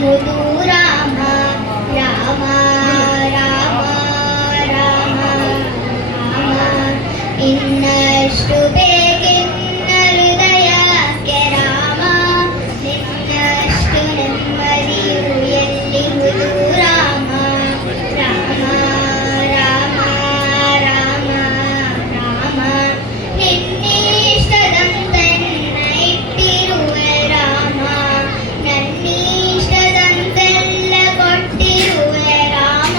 ಎಲ್ಲಿಹುದು ರಾಮ ರಾಮ ರಾಮ ರಾಮ ರಾಮ ಇನ್ನಷ್ಟು ಬೇಕೆನ್ನ ಹೃದಯಕ್ಕೆ ರಾಮ ನಿನ್ನಷ್ಟು ನೆಮ್ಮದಿಯು ಎಲ್ಲಿಹುದು ರಾಮ ರಾಮ ರಾಮ ರಾಮ ರಾಮ ನಿನ್ನಿಷ್ಟದಂತೆನ್ನ ಇಟ್ಟಿರುವೆ ರಾಮ ನನ್ನಿಷ್ಟದಂತೆಲ್ಲ ಕೊಟ್ಟಿರುವೆ ರಾಮ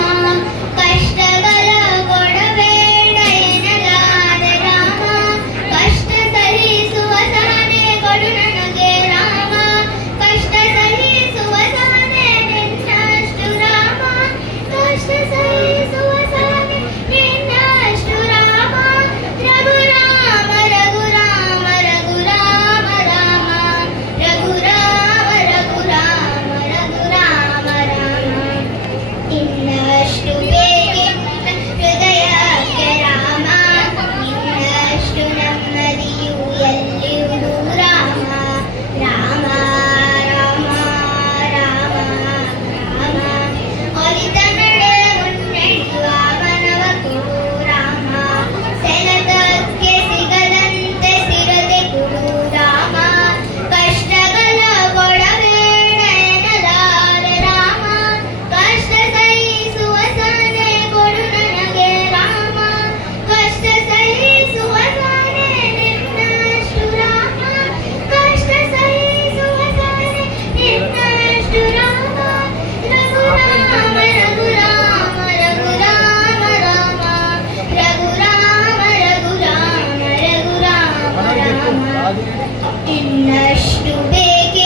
ಕಷ್ಟಗಳ ಕೊಡಬೇಡ ಎನ್ನಲಾದೆ ರಾಮ ಕಷ್ಟ ಸಹಿಸುವ ಸಹನೆ ಕೊಡು ನನಗೆ ರಾಮ ಕಷ್ಟ ಸಹಿಸುವ ಸಹನೆ ನಿನ್ನಷ್ಟು ರಾಮ ಕಷ್ಟ ಸಹಿಸುವ ಸಹನೆ ನಿನ್ನಷ್ಟು ರಾಮ ರಘು ರಾಮ ರಘು ರಾಮ ರಘು ರಾಮ ರಾಮ ರಘು ರಾಮ ರಘು ರಾಮ ರಘು ರಾಮ ರಾಮ ಇನ್ನಷ್ಟು ಬೇಕೆನ್ನ ಹೃದಯಕ್ಕೆ ರಾಮ ಇನ್ನಷ್ಟು ನೆಮ್ಮದಿಯು ಎಲ್ಲಿಹುದು ರಾಮ ರಾಮ ರಾಮ ರಾಮ ರಾಮ ಒಲಿದ ನಡೆ ಮುನ್ನಡೆಯುವ ಮನವ ಕೊಡು ರಾಮ ಸೆಳೆತಕ್ಕೆ ಸಿಗದಂತೆ ಸ್ಥಿರತೆ ಕೊಡು ರಾಮ ಕಷ್ಟಗಳ ಕೊಡಬೇಡ ಎನ್ನಲಾರೆ ರಾಮ ಕಷ್ಟ ಸಹಿಸುವ ಸಹನೆ ಕೊಡು ನನಗೆ ರಾಮ ಕಷ್ಟ ಸಹಿಸುವ ಸಹನೆ ನಿನ್ನಷ್ಟು ರಾಮ ಕಷ್ಟ ಸಹಿಸುವ ಸಹನೆ ನಿನ್ನಷ್ಟು ರಾಮ ರಘು ರಾಮ ರಘು ರಾಮ ರಘು ರಾಮ ರಾಮ ರಘು ರಾಮ ರಘು ರಾಮ ರಘು ರಾಮ ರಾಮ ಇನ್ನಷ್ಟು ಬೇಕೆ